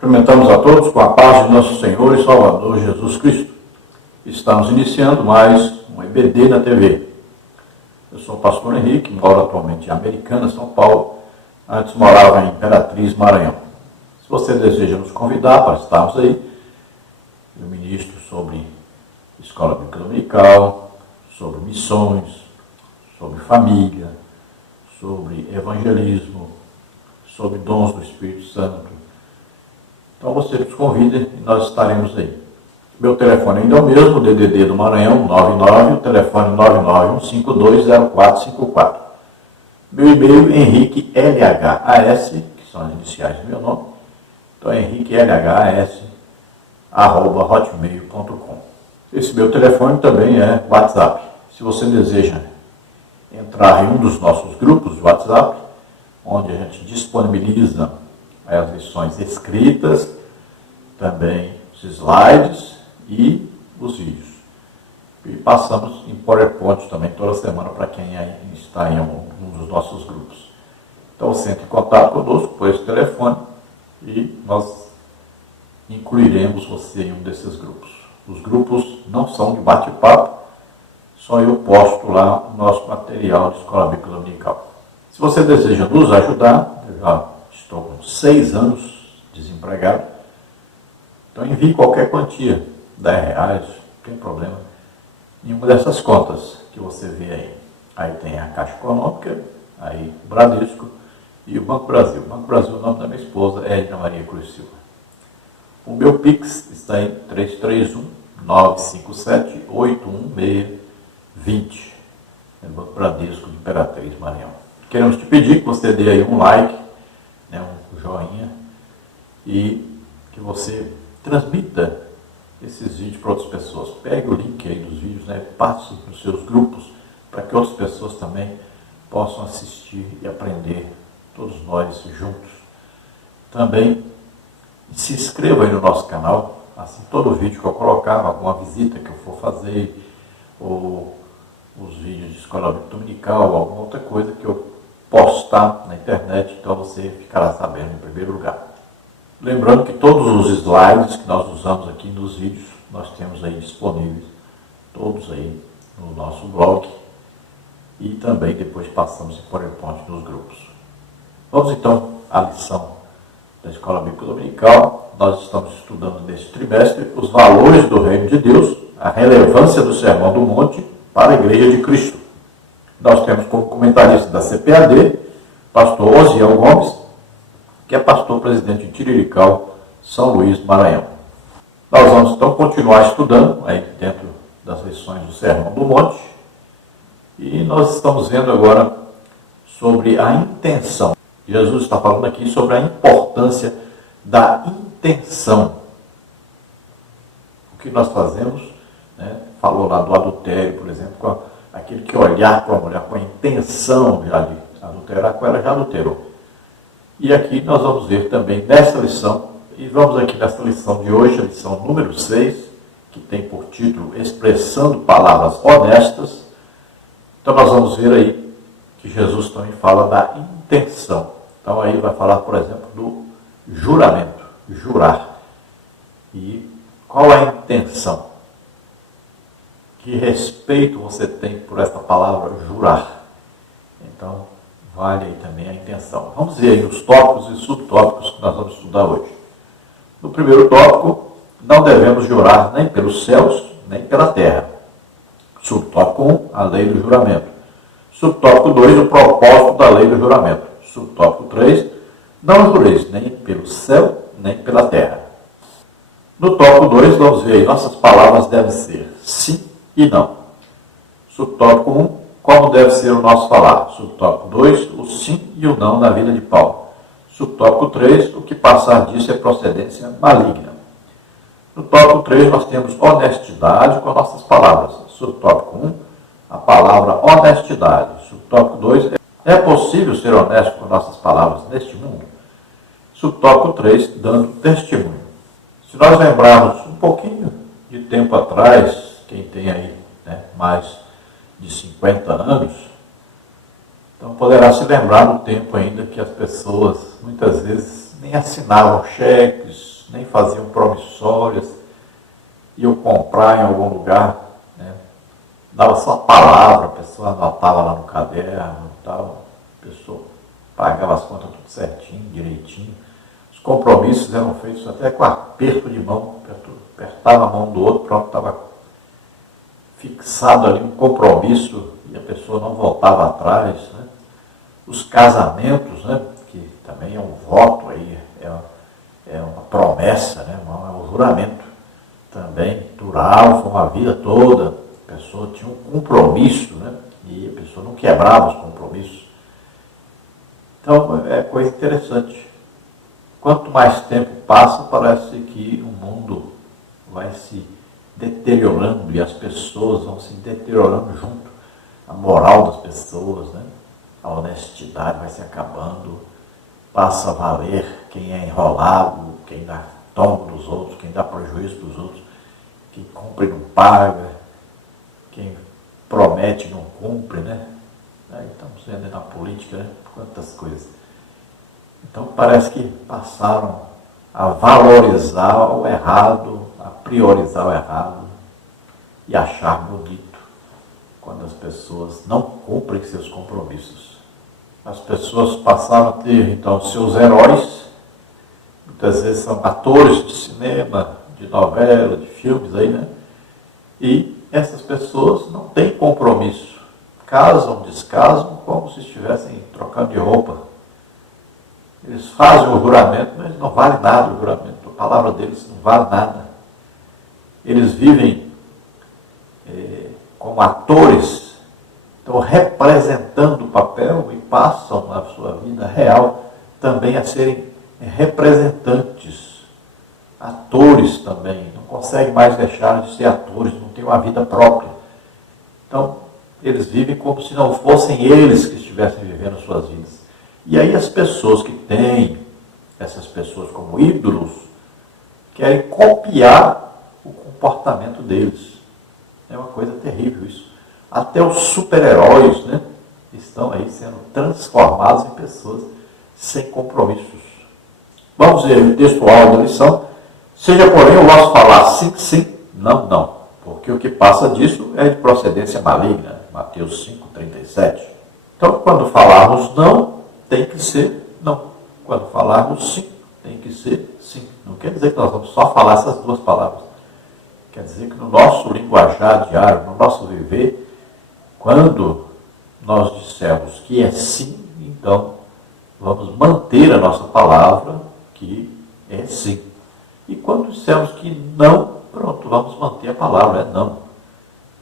Cumprimentamos a todos com a paz de nosso Senhor e Salvador Jesus Cristo. Estamos iniciando mais um EBD na TV. Eu sou o pastor Henrique, moro atualmente em Americana, São Paulo. Antes morava em Imperatriz, Maranhão. Se você deseja nos convidar para estarmos aí, eu ministro sobre escola bíblica dominical, sobre missões, sobre família, sobre evangelismo, sobre dons do Espírito Santo. Então você nos convida e nós estaremos aí. Meu telefone ainda é o mesmo, o DDD do Maranhão, 99, o telefone 991520454. Meu e-mail, henriquelhas, que são as iniciais do meu nome. Então é henriquelhas@hotmail.com. Esse meu telefone também é WhatsApp. Se você deseja entrar em um dos nossos grupos de WhatsApp, onde a gente disponibiliza as lições escritas, também os slides e os vídeos. E passamos em PowerPoint também toda semana para quem está em um dos nossos grupos. Então você entra em contato conosco por esse telefone e nós incluiremos você em um desses grupos. Os grupos não são de bate-papo, só eu posto lá o nosso material de escola bíblica dominical. Se você deseja nos ajudar, eu já estou com 6 anos desempregado, então envie qualquer quantia, R$10, não tem problema, em uma dessas contas que você vê aí. Aí tem a Caixa Econômica, aí o Bradesco e o Banco Brasil. O Banco Brasil, o nome da minha esposa é Edna Maria Cruz Silva. O meu Pix está em 331-957-816-20, é o Banco Bradesco de Imperatriz, Maranhão. Queremos te pedir que você dê aí um like, um joinha, e que você transmita esses vídeos para outras pessoas. Pegue o link aí dos vídeos, passe nos seus grupos, para que outras pessoas também possam assistir e aprender, todos nós juntos. Também se inscreva aí no nosso canal, assim todo vídeo que eu colocar, alguma visita que eu for fazer, ou os vídeos de escola dominical, ou alguma outra coisa que eu postar na internet, então você ficará sabendo em primeiro lugar. Lembrando que todos os slides que nós usamos aqui nos vídeos, nós temos aí disponíveis, todos aí no nosso blog, e também depois passamos em PowerPoint nos grupos. Vamos então à lição da Escola Bíblica Dominical. Nós estamos estudando neste trimestre os valores do Reino de Deus, a relevância do Sermão do Monte para a Igreja de Cristo. Nós temos como comentarista da CPAD, pastor Osiel Gomes, que é pastor presidente de Tirirical, São Luís, Maranhão. Nós vamos então continuar estudando aí dentro das lições do Sermão do Monte, e nós estamos vendo agora sobre a intenção. Jesus está falando aqui sobre a importância da intenção. O que nós fazemos, falou lá do adultério, por exemplo, aquele que olhar para a mulher com a intenção de adulterar com ela, já adulterou. E aqui nós vamos ver também nessa lição, e vamos aqui nessa lição de hoje, a lição número 6, que tem por título Expressando Palavras Honestas. Então nós vamos ver aí que Jesus também fala da intenção. Então aí vai falar, por exemplo, do juramento, jurar. E qual a intenção? Que respeito você tem por esta palavra jurar? Então, vale aí também a intenção. Vamos ver aí os tópicos e subtópicos que nós vamos estudar hoje. No primeiro tópico, não devemos jurar nem pelos céus, nem pela terra. Subtópico 1, a lei do juramento. Subtópico 2, o propósito da lei do juramento. Subtópico 3, não jureis nem pelo céu, nem pela terra. No tópico 2, vamos ver aí, nossas palavras devem ser sim e não. Subtópico 1, como deve ser o nosso falar. Subtópico 2, o sim e o não na vida de Paulo. Subtópico 3, o que passar disso é procedência maligna. No tópico 3, nós temos honestidade com nossas palavras. Subtópico 1, a palavra honestidade. Subtópico 2, é possível ser honesto com nossas palavras neste mundo? Subtópico 3, dando testemunho. Se nós lembrarmos um pouquinho de tempo atrás, quem tem aí mais de 50 anos, então poderá se lembrar do tempo ainda que as pessoas muitas vezes nem assinavam cheques nem faziam promissórias, iam comprar em algum lugar, né? Dava só palavra, a pessoa anotava lá no caderno, tal, a pessoa pagava as contas tudo certinho, direitinho. Os compromissos eram feitos até com aperto de mão, apertava a mão do outro, pronto, estava fixado ali um compromisso e a pessoa não voltava atrás, né? Os casamentos, né? Que também é um voto aí, é uma promessa, né? É um juramento também, durava uma vida toda, a pessoa tinha um compromisso, né? E a pessoa não quebrava os compromissos. Então é coisa interessante. Quanto mais tempo passa, parece que o mundo vai se deteriorando e as pessoas vão se deteriorando junto. A moral das pessoas, né? A honestidade vai se acabando, passa a valer quem é enrolado, quem dá tombo dos outros, quem dá prejuízo dos outros, quem cumpre e não paga, quem promete e não cumpre, né? Aí estamos vendo na política, né? Quantas coisas. Então parece que passaram a valorizar o errado, a priorizar o errado e achar bonito quando as pessoas não cumprem seus compromissos. As pessoas passaram a ter, então, seus heróis, muitas vezes são atores de cinema, de novela, de filmes aí, né? E essas pessoas não têm compromisso. Casam, descasam, como se estivessem trocando de roupa. Eles fazem o juramento, mas não vale nada o juramento. A palavra deles não vale nada. Eles vivem como atores, estão representando o papel e passam na sua vida real também a serem representantes, atores também. Não conseguem mais deixar de ser atores, não têm uma vida própria. Então, eles vivem como se não fossem eles que estivessem vivendo suas vidas. E aí as pessoas que têm essas pessoas como ídolos querem copiar o comportamento deles. É uma coisa terrível isso. Até os super-heróis, né, estão aí sendo transformados em pessoas sem compromissos. Vamos ver o textual da lição. Seja, porém, eu posso falar sim, sim, não, não. Porque o que passa disso é de procedência maligna. Mateus 5:37. Então, quando falarmos não, tem que ser não. Quando falarmos sim, tem que ser sim. Não quer dizer que nós vamos só falar essas duas palavras. Quer dizer que no nosso linguajar diário, no nosso viver, quando nós dissermos que é sim, então vamos manter a nossa palavra, que é sim. E quando dissermos que não, pronto, vamos manter a palavra, é não.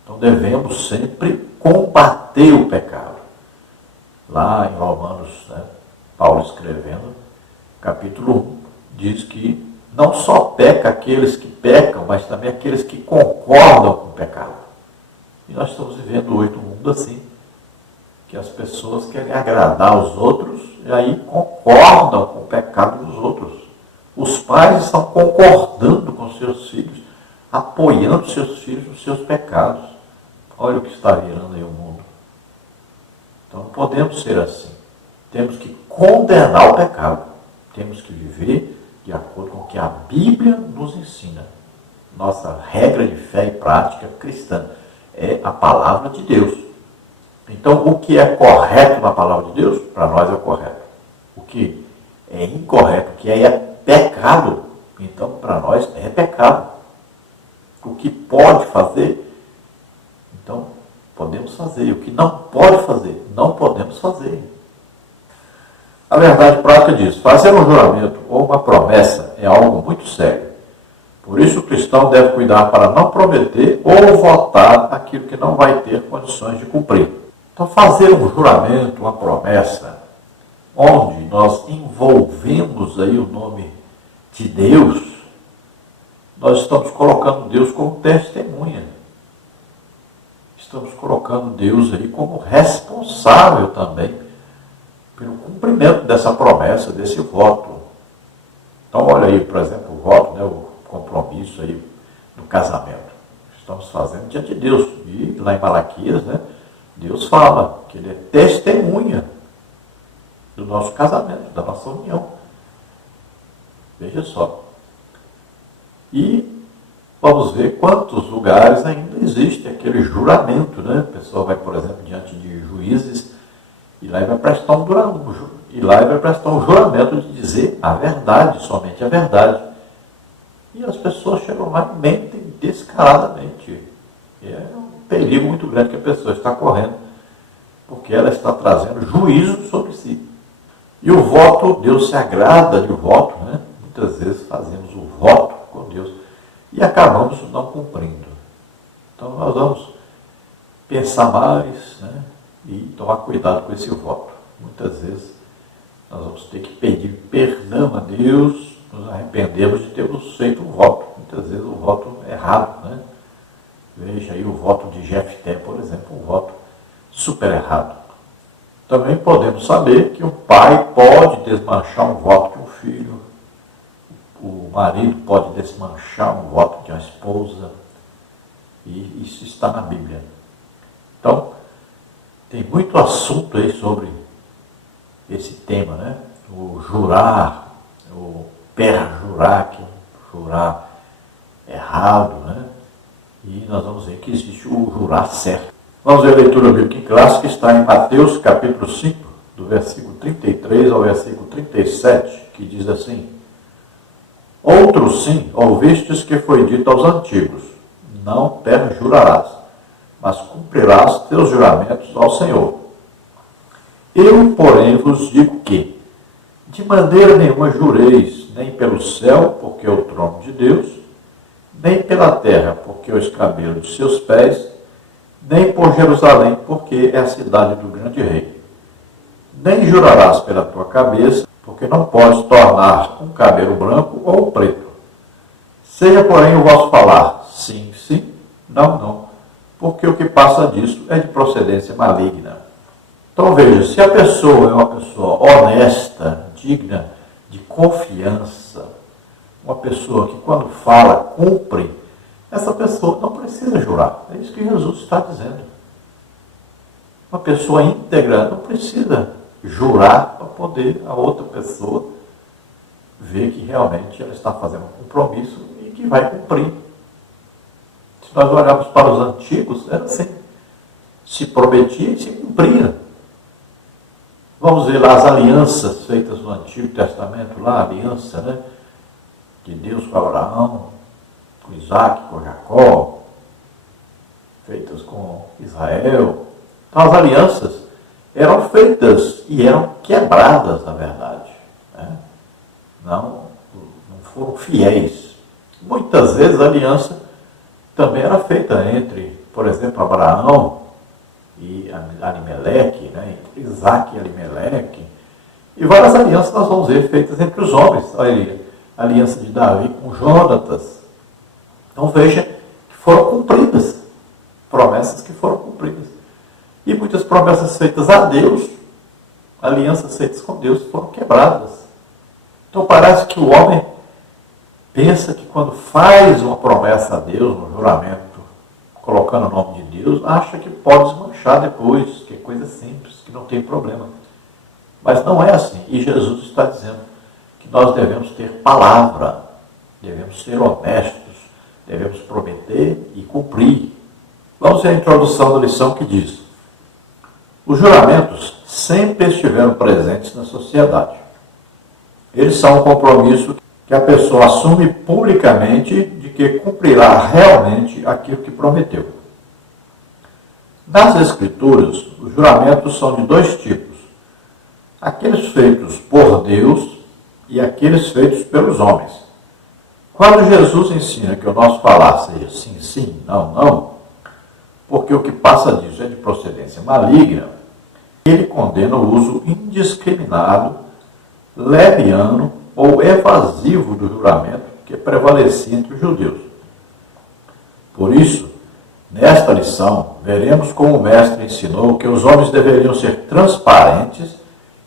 Então devemos sempre combater o pecado. Lá em Romanos, né, Paulo escrevendo, capítulo 1, diz que não só peca aqueles que pecam, mas também aqueles que concordam com o pecado. E nós estamos vivendo hoje num mundo assim, que as pessoas querem agradar os outros e aí concordam com o pecado dos outros. Os pais estão concordando com seus filhos, apoiando seus filhos nos seus pecados. Olha o que está virando aí o mundo. Então não podemos ser assim. Temos que condenar o pecado. Temos que viver de acordo com o que a Bíblia nos ensina. Nossa regra de fé e prática cristã é a palavra de Deus. Então, o que é correto na palavra de Deus, para nós é correto. O que é incorreto, o que é pecado, então, para nós é pecado. O que pode fazer, então, podemos fazer. O que não pode fazer, não podemos fazer. A verdade prática diz, fazer um juramento ou uma promessa é algo muito sério. Por isso o cristão deve cuidar para não prometer ou votar aquilo que não vai ter condições de cumprir. Então fazer um juramento, uma promessa, onde nós envolvemos aí o nome de Deus, nós estamos colocando Deus como testemunha. Estamos colocando Deus aí como responsável também pelo cumprimento dessa promessa, desse voto. Então, olha aí, por exemplo, o voto, né, o compromisso aí do casamento. Estamos fazendo diante de Deus. E lá em Malaquias, né, Deus fala que Ele é testemunha do nosso casamento, da nossa união. Veja só. E vamos ver quantos lugares ainda existe aquele juramento, né? A pessoa vai, por exemplo, diante de juízes e lá vai prestar um juramento de dizer a verdade, somente a verdade. E as pessoas chegam lá e mentem descaradamente. E é um perigo muito grande que a pessoa está correndo, porque ela está trazendo juízo sobre si. E o voto, Deus se agrada de voto, né? Muitas vezes fazemos o voto com Deus e acabamos não cumprindo. Então nós vamos pensar mais, né? E tomar cuidado com esse voto. Muitas vezes nós vamos ter que pedir perdão a Deus, nos arrependemos de termos feito um voto. Muitas vezes o voto errado, né? Veja aí o voto de Jefté, por exemplo, um voto super errado. Também podemos saber que o pai pode desmanchar um voto de um filho, o marido pode desmanchar um voto de uma esposa, e isso está na Bíblia. Então, tem muito assunto aí sobre esse tema, né? O jurar, o perjurar, que é jurar errado, né? E nós vamos ver que existe o jurar certo. Vamos ver a leitura bíblica clássica, que está em Mateus capítulo 5, do versículo 33 ao versículo 37, que diz assim: Outro sim ouvistes que foi dito aos antigos, não perjurarás, mas cumprirás teus juramentos ao Senhor. Eu, porém, vos digo que, de maneira nenhuma jureis, nem pelo céu, porque é o trono de Deus, nem pela terra, porque é o escabelo de seus pés, nem por Jerusalém, porque é a cidade do grande rei. Nem jurarás pela tua cabeça, porque não podes tornar um cabelo branco ou preto. Seja, porém, o vosso falar sim, sim, não, não, porque o que passa disso é de procedência maligna. Então veja, se a pessoa é uma pessoa honesta, digna de confiança, uma pessoa que quando fala, cumpre, essa pessoa não precisa jurar. É isso que Jesus está dizendo. Uma pessoa íntegra não precisa jurar para poder a outra pessoa ver que realmente ela está fazendo um compromisso e que vai cumprir. Se nós olharmos para os antigos, era assim. Se prometia e se cumpria. Vamos ver lá as alianças feitas no Antigo Testamento, lá a aliança, né, de Deus com Abraão, com Isaac, com Jacó, feitas com Israel. Então as alianças eram feitas e eram quebradas, na verdade. Né? Não foram fiéis. Muitas vezes a aliança também era feita entre, por exemplo, Abraão e Alimeleque, né? Entre Isaac e Alimeleque. E várias alianças nós vamos ver feitas entre os homens. Olha aí, a aliança de Davi com Jonatas. Então veja que foram cumpridas, promessas que foram cumpridas. E muitas promessas feitas a Deus, alianças feitas com Deus, foram quebradas. Então parece que o homem pensa que quando faz uma promessa a Deus, um juramento, colocando o nome de Deus, acha que pode desmanchar depois, que é coisa simples, que não tem problema. Mas não é assim. E Jesus está dizendo que nós devemos ter palavra, devemos ser honestos, devemos prometer e cumprir. Vamos ver a introdução da lição que diz: os juramentos sempre estiveram presentes na sociedade. Eles são um compromisso que a pessoa assume publicamente de que cumprirá realmente aquilo que prometeu. Nas Escrituras, os juramentos são de dois tipos: aqueles feitos por Deus e aqueles feitos pelos homens. Quando Jesus ensina que o nosso falar seja sim, sim, não, não, porque o que passa disso é de procedência maligna, ele condena o uso indiscriminado, leviano ou evasivo do juramento que prevalecia entre os judeus. Por isso, nesta lição, veremos como o mestre ensinou que os homens deveriam ser transparentes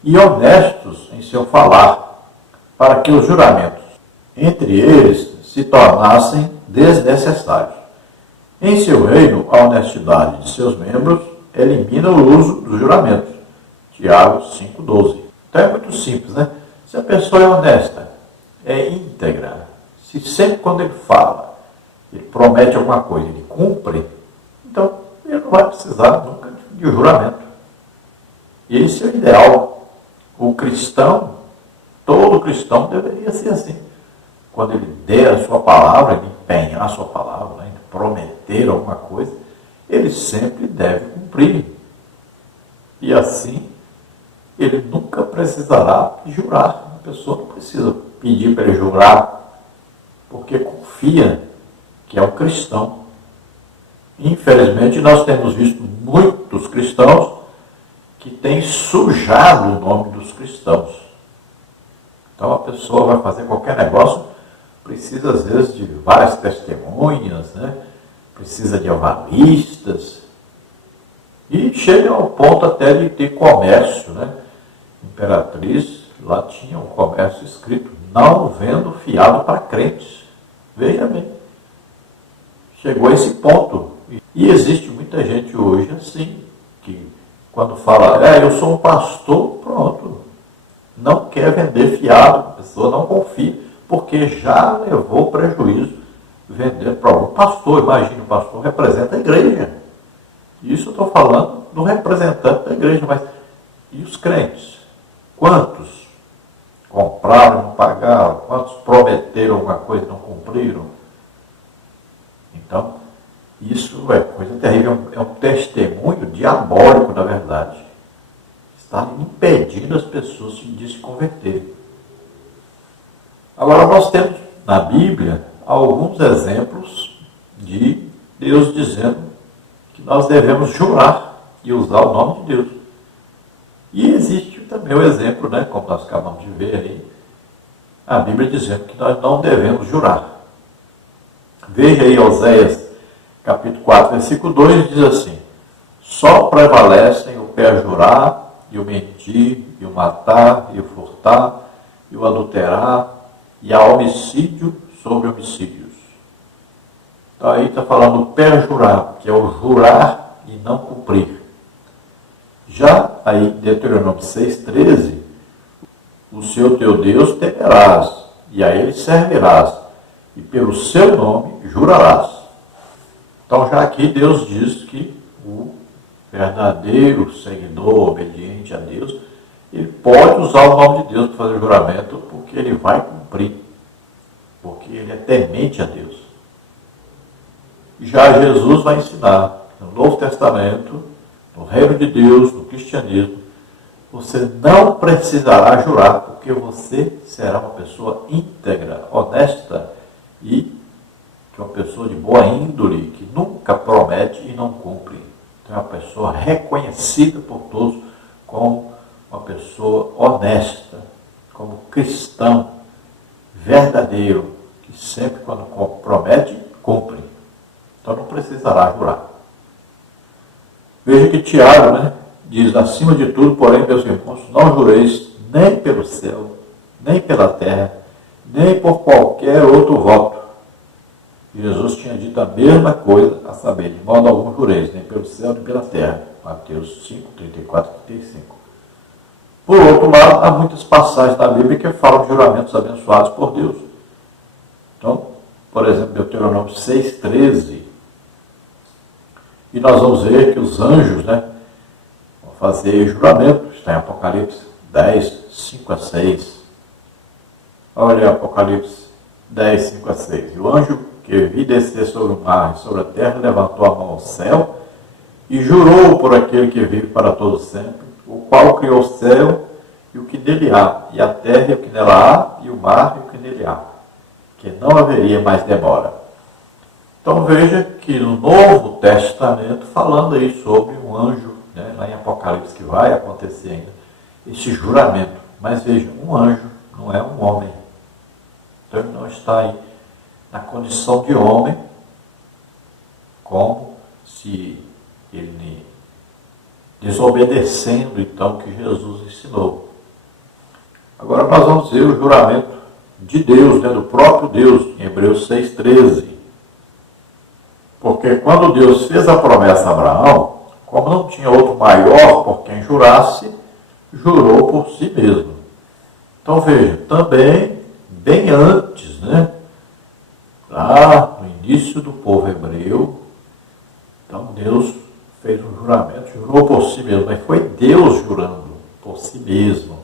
e honestos em seu falar, para que os juramentos entre eles se tornassem desnecessários. Em seu reino, a honestidade de seus membros elimina o uso dos juramentos. Tiago 5,12. Então é muito simples, né? Se a pessoa é honesta, é íntegra, Se sempre quando ele fala, ele promete alguma coisa, ele cumpre, então ele não vai precisar nunca de juramento. E esse é o ideal. O cristão, todo cristão deveria ser assim. Quando ele der a sua palavra, ele empenhar a sua palavra, né, prometer alguma coisa, ele sempre deve cumprir. E assim, ele nunca precisará jurar. A pessoa não precisa pedir para ele jurar, porque confia que é um cristão. Infelizmente, nós temos visto muitos cristãos que têm sujado o nome dos cristãos. Então, a pessoa vai fazer qualquer negócio, precisa, às vezes, de várias testemunhas, né? Precisa de avalistas, e chega ao ponto até de ter comércio, né? Imperatriz, lá tinha um comércio escrito, não vendo fiado para crentes. Veja bem, chegou a esse ponto. E existe muita gente hoje assim, que quando fala, eu sou um pastor, pronto, não quer vender fiado, a pessoa não confia, porque já levou prejuízo vendendo para algum pastor. Imagina, o pastor representa a igreja. Isso eu estou falando do representante da igreja, mas e os crentes? Quantos compraram e não pagaram? Quantos prometeram alguma coisa e não cumpriram? Então, isso é coisa terrível, é um testemunho diabólico, na verdade. Está impedindo as pessoas de se converterem. Agora, nós temos na Bíblia alguns exemplos de Deus dizendo que nós devemos jurar e usar o nome de Deus. E existe também o exemplo, né, como nós acabamos de ver aí, a Bíblia dizendo que nós não devemos jurar. Veja aí Oséias, capítulo 4, versículo 2, diz assim: só prevalecem o perjurar, e o mentir, e o matar, e o furtar, e o adulterar, e há homicídio sobre homicídios. Então aí está falando o perjurar, que é o jurar e não cumprir. Já aí, Deuteronômio 6,13, o Senhor teu Deus temerás, e a ele servirás, e pelo seu nome jurarás. Então já aqui Deus diz que o verdadeiro seguidor, obediente a Deus, ele pode usar o nome de Deus para fazer o juramento, porque ele vai cumprir, porque ele é temente a Deus. Já Jesus vai ensinar, no Novo Testamento, no Reino de Deus, no cristianismo, você não precisará jurar, porque você será uma pessoa íntegra, honesta e que é uma pessoa de boa índole, que nunca promete e não cumpre. Então é uma pessoa reconhecida por todos como uma pessoa honesta, como cristão verdadeiro, que sempre quando promete, cumpre. Então não precisará jurar. Veja que Tiago, né, diz, acima de tudo, porém, meus irmãos, não jureis nem pelo céu, nem pela terra, nem por qualquer outro voto. Jesus tinha dito a mesma coisa, a saber, de modo algum jureis, nem pelo céu, nem pela terra. Mateus 5, 34 e 35. Por outro lado, há muitas passagens da Bíblia que falam de juramentos abençoados por Deus. Então, por exemplo, Deuteronômio 6,13, e nós vamos ver que os anjos, né, vão fazer juramento, está em Apocalipse 10, 5 a 6. Olha Apocalipse 10, 5 a 6. E o anjo que vi descer sobre o mar e sobre a terra levantou a mão ao céu e jurou por aquele que vive para todo sempre, o qual criou o céu e o que nele há, e a terra e o que nela há, e o mar e o que nele há, que não haveria mais demora. Então veja que no Novo Testamento, falando aí sobre um anjo, né, lá em Apocalipse, que vai acontecer ainda, esse juramento. Mas veja, um anjo não é um homem. Então ele não está aí na condição de homem, como se ele desobedecendo então o que Jesus ensinou. Agora nós vamos ver o juramento de Deus, né, do próprio Deus, em Hebreus 6,13. Porque quando Deus fez a promessa a Abraão, como não tinha outro maior por quem jurasse, jurou por si mesmo. Então veja, também, bem antes, né, sacrifício do povo hebreu. Então Deus fez um juramento, jurou por si mesmo, mas foi Deus jurando por si mesmo.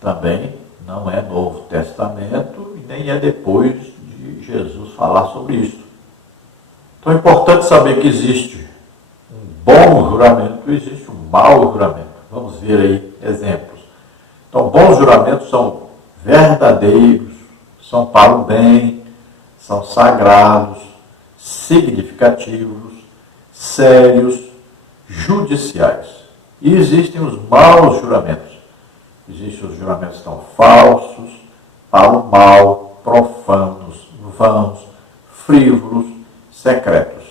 Também não é Novo Testamento e nem é depois de Jesus falar sobre isso. Então é importante saber que existe um bom juramento e existe um mau juramento. Vamos ver aí exemplos. Então, bons juramentos são verdadeiros, são para o bem, são sagrados, significativos, sérios, judiciais. E existem os maus juramentos. Existem os juramentos que são falsos, para o mal, profanos, vãos, frívolos, secretos.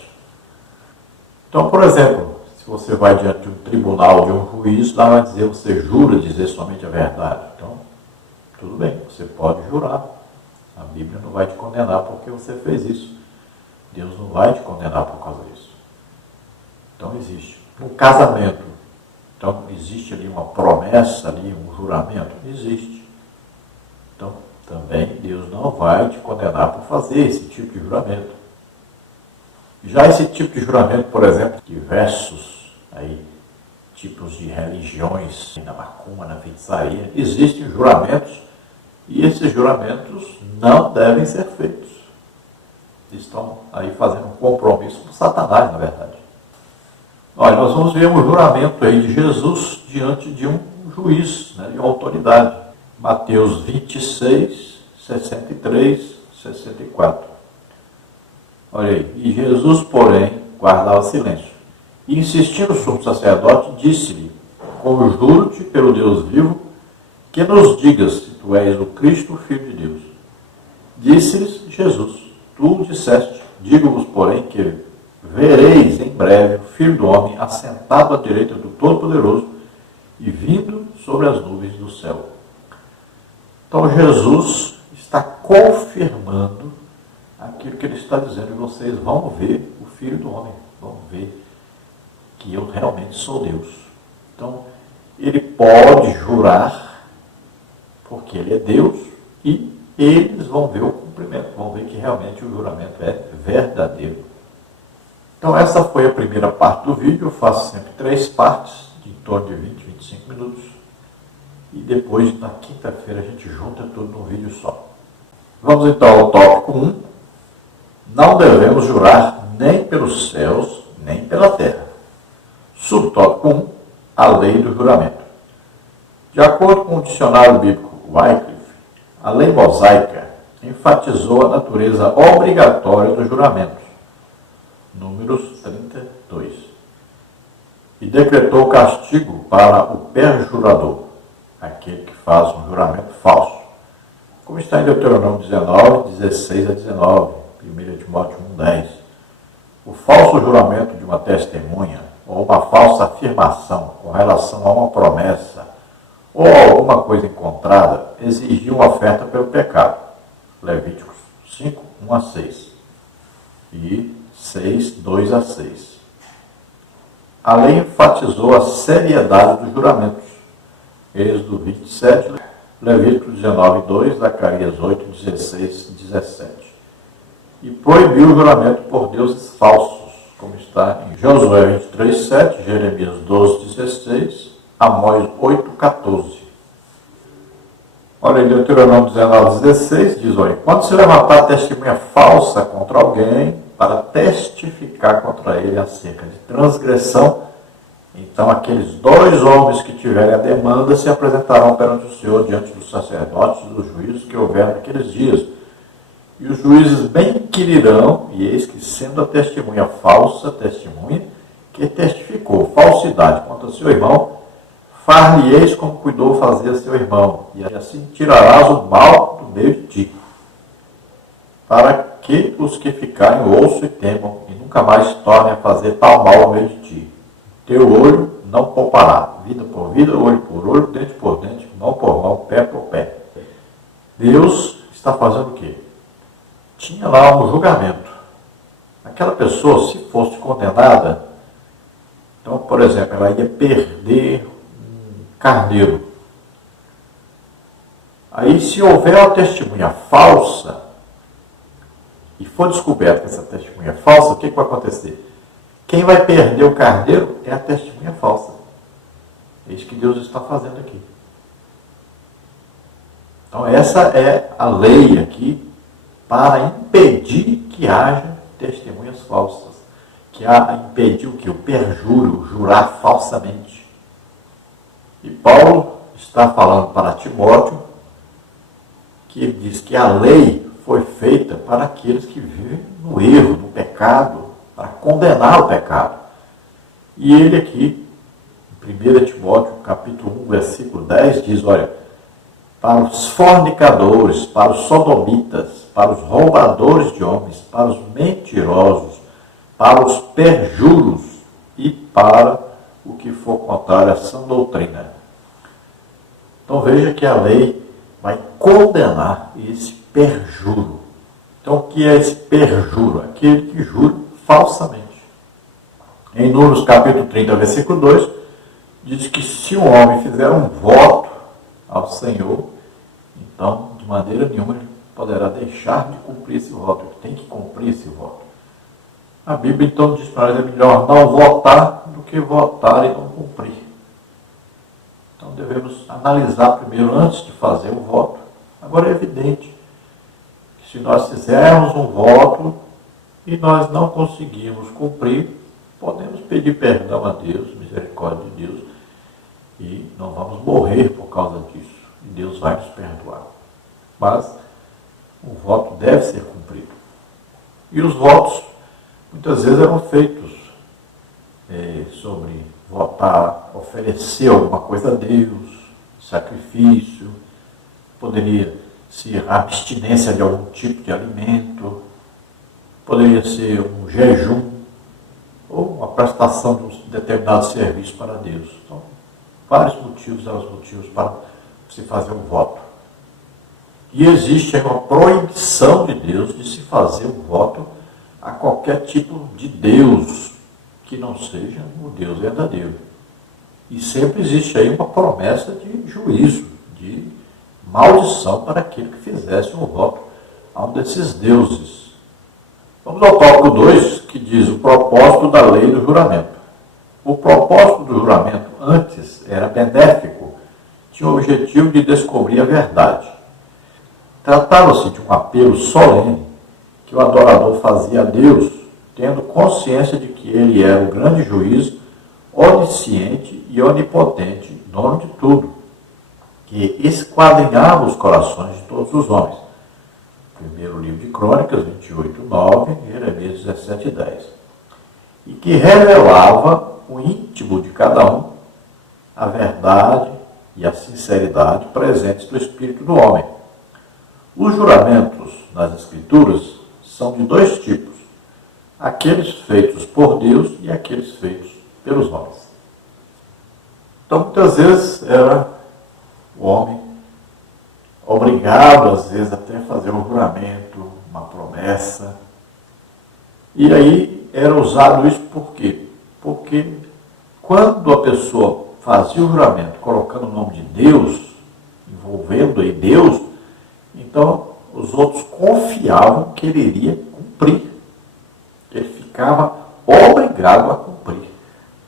Então, por exemplo, se você vai diante de um tribunal, de um juiz, lá vai dizer, você jura dizer somente a verdade. Então, tudo bem, você pode jurar. A Bíblia não vai te condenar porque você fez isso. Deus não vai te condenar por causa disso. Então, existe. No casamento, então, existe ali uma promessa, ali, um juramento? Existe. Então, também Deus não vai te condenar por fazer esse tipo de juramento. Já esse tipo de juramento, por exemplo, diversos aí, tipos de religiões, na macumba, na feitiçaria, existem juramentos e esses juramentos não devem ser feitos. Estão aí fazendo um compromisso com Satanás, na verdade. Olha, nós vamos ver um juramento aí de Jesus diante de um juiz, né, de uma autoridade. Mateus 26, 63, 64. Olha aí. E Jesus, porém, guardava silêncio. E insistindo o sumo sacerdote, disse-lhe, conjuro-te pelo Deus vivo, que nos digas se tu és o Cristo, o Filho de Deus. Disse-lhes Jesus, tu disseste, digo-vos, porém, que vereis em breve o Filho do Homem assentado à direita do Todo-Poderoso e vindo sobre as nuvens do céu. Então Jesus está confirmando aquilo que ele está dizendo, e vocês vão ver o Filho do Homem, vão ver que eu realmente sou Deus. Então, ele pode jurar, porque ele é Deus, e eles vão ver o cumprimento, vão ver que realmente o juramento é verdadeiro. Então, essa foi a primeira parte do vídeo. Eu faço sempre 3 partes, de em torno de 20, 25 minutos, e depois, na quinta-feira, a gente junta tudo num vídeo só. Vamos então ao tópico 1. Não devemos jurar nem pelos céus, nem pela terra. Subtópico 1. A lei do juramento. De acordo com o dicionário bíblico Wycliffe, a lei mosaica enfatizou a natureza obrigatória dos juramentos. Números 32. E decretou castigo para o perjurador, aquele que faz um juramento falso. Como está em Deuteronômio 19, 16 a 19. 1 Timóteo 1,10. O falso juramento de uma testemunha ou uma falsa afirmação com relação a uma promessa ou alguma coisa encontrada exigia uma oferta pelo pecado. Levíticos 5, 1 a 6 e 6, 2 a 6. A lei enfatizou a seriedade dos juramentos. Êxodo 27, Levítico 19, 2, Zacarias 8, 16 e 17. E proibiu o juramento por deuses falsos, como está em Josué 23, 7, Jeremias 12, 16, Amós 8, 14. Olha, em Deuteronômio 19, 16, diz, olha, quando se levantar testemunha falsa contra alguém, para testificar contra ele acerca de transgressão, então aqueles 2 homens que tiverem a demanda se apresentarão perante o Senhor diante dos sacerdotes e dos juízes que houver naqueles dias. E os juízes bem inquirirão, e eis que, sendo a testemunha falsa, testemunha, que testificou falsidade contra seu irmão, far-lhe-eis como cuidou fazer a seu irmão, e assim tirarás o mal do meio de ti, para que os que ficarem ouçam e temam, e nunca mais tornem a fazer tal mal ao meio de ti. Teu olho não poupará, vida por vida, olho por olho, dente por dente, mão por mão, pé por pé. Deus está fazendo o quê? Tinha lá um julgamento. Aquela pessoa, se fosse condenada, então, por exemplo, ela ia perder um carneiro. Aí, se houver uma testemunha falsa, e for descoberto que essa testemunha é falsa, o que vai acontecer? Quem vai perder o carneiro é a testemunha falsa. É isso que Deus está fazendo aqui. Então essa é a lei aqui para impedir que haja testemunhas falsas. Que há impedir o que? O perjúrio, jurar falsamente. E Paulo está falando para Timóteo que ele diz que a lei foi feita para aqueles que vivem no erro, no pecado, para condenar o pecado. E ele aqui, em 1 Timóteo, capítulo 1, versículo 10, diz, olha, para os fornicadores, para os sodomitas, para os roubadores de homens, para os mentirosos, para os perjuros e para o que for contrário à sã doutrina. Então veja que a lei vai condenar esse perjuro. Então o que é esse perjuro? Aquele que jura falsamente. Em Números capítulo 30, versículo 2, diz que se um homem fizer um voto ao Senhor, então de maneira nenhuma ele poderá deixar de cumprir esse voto. Ele tem que cumprir esse voto. A Bíblia então diz para nós, é melhor não votar do que votar e não cumprir. Então devemos analisar primeiro antes de fazer o voto. Agora é evidente que se nós fizermos um voto e nós não conseguimos cumprir, podemos pedir perdão a Deus, misericórdia de Deus, e não vamos morrer por causa disso. E Deus vai nos perdoar. Mas o voto deve ser cumprido. E os votos muitas vezes eram feitos sobre votar, oferecer alguma coisa a Deus, sacrifício, poderia ser a abstinência de algum tipo de alimento, poderia ser um jejum, ou a prestação de um determinado serviço para Deus. Então, vários motivos eram os motivos para se fazer um voto. E existe uma proibição de Deus de se fazer um voto a qualquer tipo de Deus que não seja o Deus verdadeiro. E sempre existe aí uma promessa de juízo, de maldição para aquele que fizesse um voto a um desses deuses. Vamos ao tópico 2, que diz o propósito da lei do juramento. O propósito do juramento antes era benéfico, tinha o objetivo de descobrir a verdade. Tratava-se de um apelo solene que o adorador fazia a Deus, tendo consciência de que ele era o grande juiz, onisciente e onipotente, dono de tudo, que esquadrinhava os corações de todos os homens. Primeiro livro de Crônicas, 28:9, e Jeremias 17:10. E que revelava o íntimo de cada um, a verdade e a sinceridade presentes do espírito do homem. Os juramentos nas Escrituras são de dois tipos: aqueles feitos por Deus e aqueles feitos pelos homens. Então, muitas vezes, era o homem obrigado, às vezes, até a fazer um juramento, uma promessa. E aí era usado isso por quê? Porque quando a pessoa fazia o juramento colocando o nome de Deus, envolvendo aí Deus, então os outros confiavam que ele iria cumprir. Ele ficava obrigado a cumprir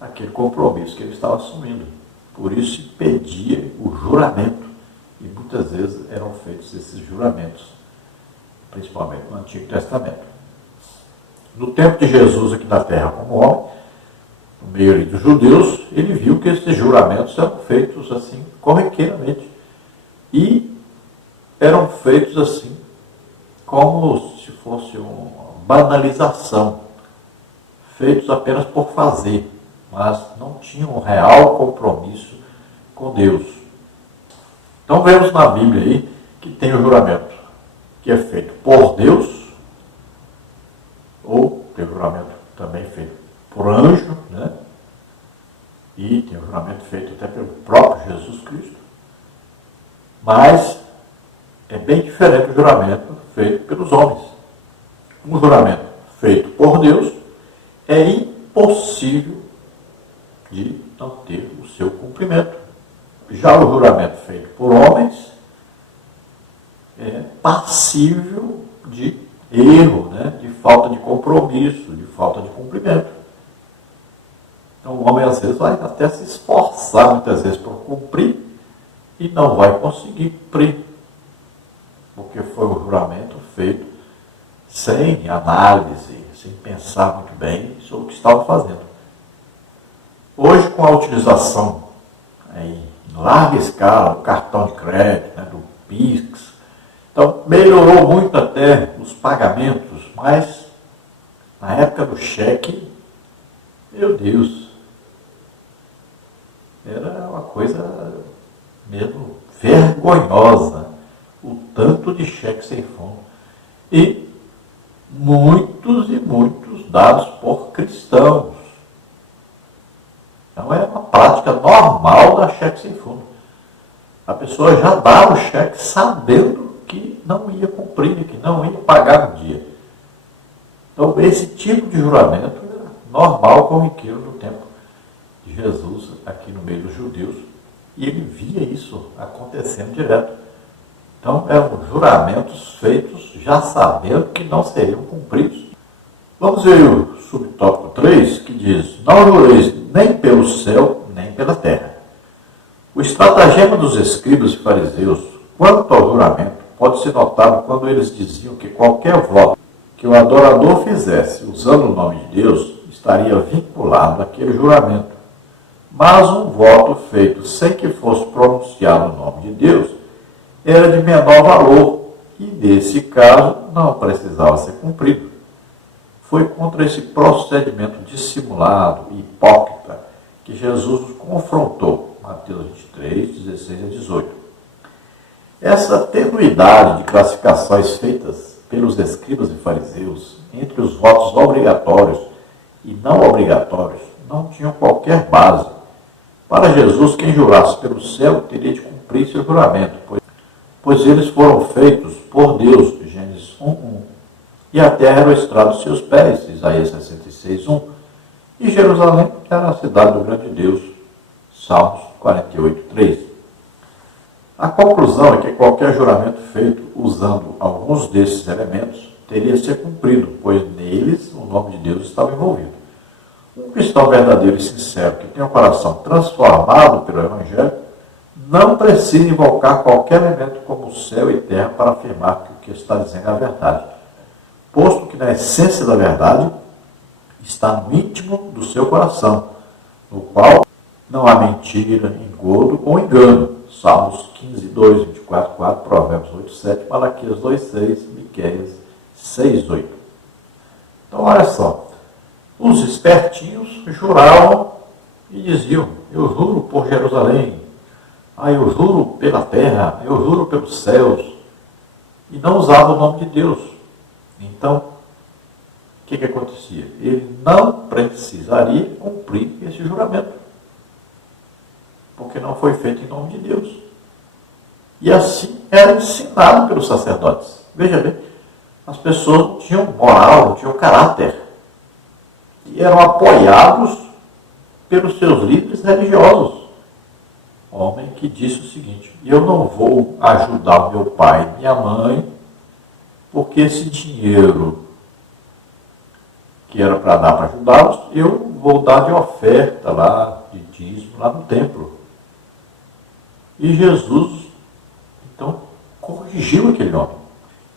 aquele compromisso que ele estava assumindo. Por isso se pedia o juramento. E muitas vezes eram feitos esses juramentos, principalmente no Antigo Testamento. No tempo de Jesus aqui na terra como homem, no meio dos judeus, ele viu que esses juramentos eram feitos assim, corriqueiramente. E eram feitos assim, como se fosse uma banalização, feitos apenas por fazer, mas não tinham um real compromisso com Deus. Então vemos na Bíblia aí que tem o juramento que é feito por Deus, ou tem o juramento também feito por anjo, né? E tem o juramento feito até pelo próprio Jesus Cristo. Mas é bem diferente o juramento feito pelos homens. Um juramento feito por Deus é impossível de não ter o seu cumprimento. Já o juramento feito por homens é passível de erro, né? falta de compromisso, de falta de cumprimento. Então o homem às vezes vai até se esforçar muitas vezes por cumprir e não vai conseguir cumprir, porque foi um juramento feito sem análise, sem pensar muito bem sobre o que estava fazendo. Hoje, com a utilização em larga escala do cartão de crédito, do Pix, então melhorou muito até os pagamentos, mas na época do cheque, meu Deus, era uma coisa mesmo vergonhosa, o tanto de cheque sem fundo. E muitos e muitos dados por cristãos. Então é uma prática normal da cheque sem fundo. A pessoa já dá o cheque sabendo que não ia cumprir, que não ia pagar no dia. Então esse tipo de juramento era normal, corriqueiro no tempo de Jesus aqui no meio dos judeus. E ele via isso acontecendo direto. Então eram juramentos feitos já sabendo que não seriam cumpridos. Vamos ver o subtópico 3, que diz: não jureis nem pelo céu, nem pela terra. O estratagema dos escribas e fariseus, quanto ao juramento, pode ser notado quando eles diziam que qualquer voto que o adorador fizesse usando o nome de Deus estaria vinculado àquele juramento. Mas um voto feito sem que fosse pronunciado o nome de Deus era de menor valor e, nesse caso, não precisava ser cumprido. Foi contra esse procedimento dissimulado e hipócrita que Jesus os confrontou. Mateus 23, 16 a 18. Essa tenuidade de classificações feitas pelos escribas e fariseus entre os votos obrigatórios e não obrigatórios não tinham qualquer base. Para Jesus, quem jurasse pelo céu teria de cumprir seu juramento, pois eles foram feitos por Deus, Gênesis 1:1. E a terra era o estrado dos seus pés, Isaías 66:1. E Jerusalém era a cidade do grande Deus, Salmos 48:3. A conclusão é que qualquer juramento feito usando alguns desses elementos teria de ser cumprido, pois neles o nome de Deus estava envolvido. Um cristão verdadeiro e sincero que tem o coração transformado pelo Evangelho não precisa invocar qualquer elemento como céu e terra para afirmar que o que está dizendo é a verdade, posto que na essência da verdade está no íntimo do seu coração, no qual não há mentira, engodo ou engano. Salmos 15:2, 24:4, Provérbios 8:7, Malaquias 2:6, Miqueias 6:8. Então, olha só. Os espertinhos juravam e diziam: eu juro por Jerusalém, eu juro pela terra, eu juro pelos céus. E não usavam o nome de Deus. Então, o que acontecia? Ele não precisaria cumprir esse juramento, porque não foi feito em nome de Deus. E assim era ensinado pelos sacerdotes. Veja bem, as pessoas não tinham moral, não tinham caráter. E eram apoiados pelos seus líderes religiosos. Homem que disse o seguinte: eu não vou ajudar o meu pai e minha mãe, porque esse dinheiro que era para dar para ajudá-los, eu vou dar de oferta lá, de dízimo, lá no templo. E Jesus, então, corrigiu aquele homem.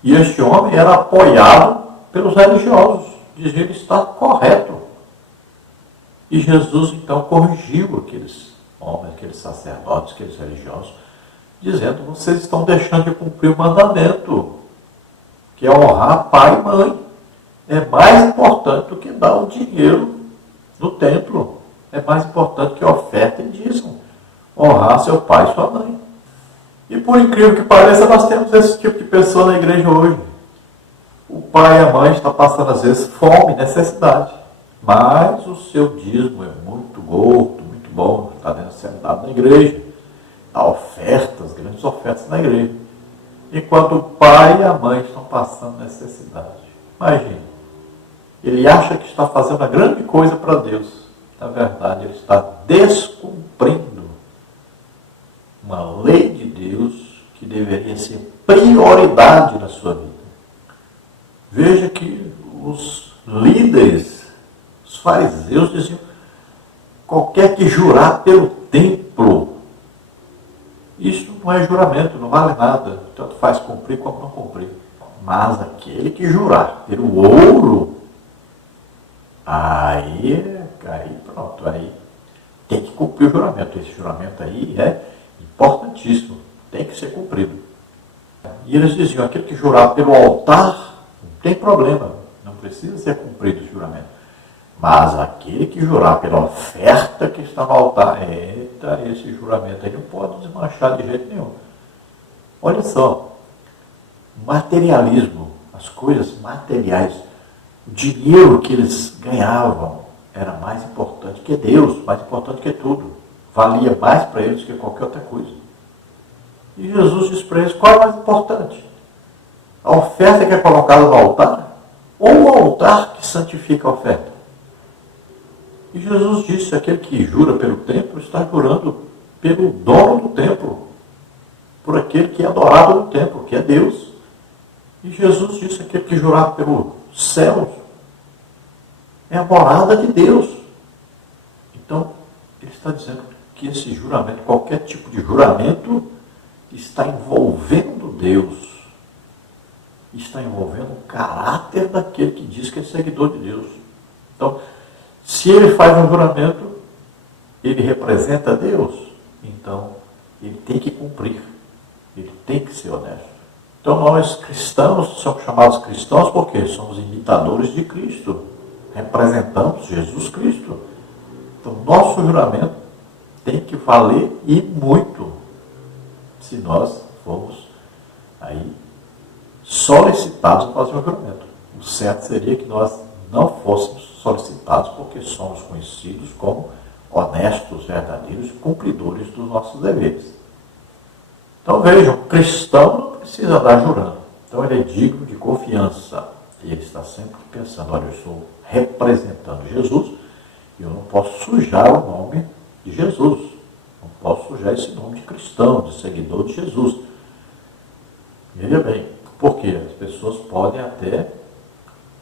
E este homem era apoiado pelos religiosos. Dizia que ele está correto. E Jesus, então, corrigiu aqueles homens, aqueles sacerdotes, aqueles religiosos, dizendo: vocês estão deixando de cumprir o mandamento, que é honrar pai e mãe. É mais importante do que dar o dinheiro no templo. É mais importante que a oferta e dízimo. Honrar seu pai e sua mãe. E por incrível que pareça, nós temos esse tipo de pessoa na igreja hoje. O pai e a mãe estão passando, às vezes, fome, necessidade. Mas o seu dízimo é muito gordo, muito bom, está sendo dado na igreja. Há ofertas, grandes ofertas na igreja. Enquanto o pai e a mãe estão passando necessidade. Imagine, ele acha que está fazendo uma grande coisa para Deus. Na verdade, ele está descumprindo uma lei de Deus que deveria ser prioridade na sua vida. Veja que os líderes, os fariseus diziam, qualquer que jurar pelo templo, isso não é juramento, não vale nada, tanto faz cumprir como não cumprir. Mas aquele que jurar pelo ouro, aí pronto, aí tem que cumprir o juramento. Esse juramento aí é importantíssimo, tem que ser cumprido. E eles diziam, aquele que jurar pelo altar, não tem problema, não precisa ser cumprido o juramento. Mas aquele que jurar pela oferta que está no altar, esse juramento aí não pode desmanchar de jeito nenhum. Olha só, materialismo, as coisas materiais, o dinheiro que eles ganhavam era mais importante que Deus, mais importante que tudo. Valia mais para eles que qualquer outra coisa. E Jesus diz para eles, qual é mais importante? A oferta que é colocada no altar ou o altar que santifica a oferta? E Jesus disse, aquele que jura pelo templo está jurando pelo dono do templo, por aquele que é adorado no templo, que é Deus. E Jesus disse, aquele que jurar pelos céus é a morada de Deus. Então, ele está dizendo que esse juramento, qualquer tipo de juramento, está envolvendo Deus, está envolvendo o caráter daquele que diz que é seguidor de Deus. Então, se ele faz um juramento, ele representa Deus, então ele tem que cumprir, ele tem que ser honesto. Então nós cristãos somos chamados cristãos porque somos imitadores de Cristo, representamos Jesus Cristo. Então nosso juramento tem que valer e muito, se nós formos aí solicitados a fazer um juramento. O certo seria que nós não fôssemos solicitados porque somos conhecidos como honestos, verdadeiros e cumpridores dos nossos deveres. Então vejam, o cristão não precisa andar jurando. Então ele é digno de confiança. E ele está sempre pensando, olha, eu estou representando Jesus e eu não posso sujar o nome de Jesus. Não posso sujar esse nome de cristão, de seguidor de Jesus. Veja bem, porque as pessoas podem até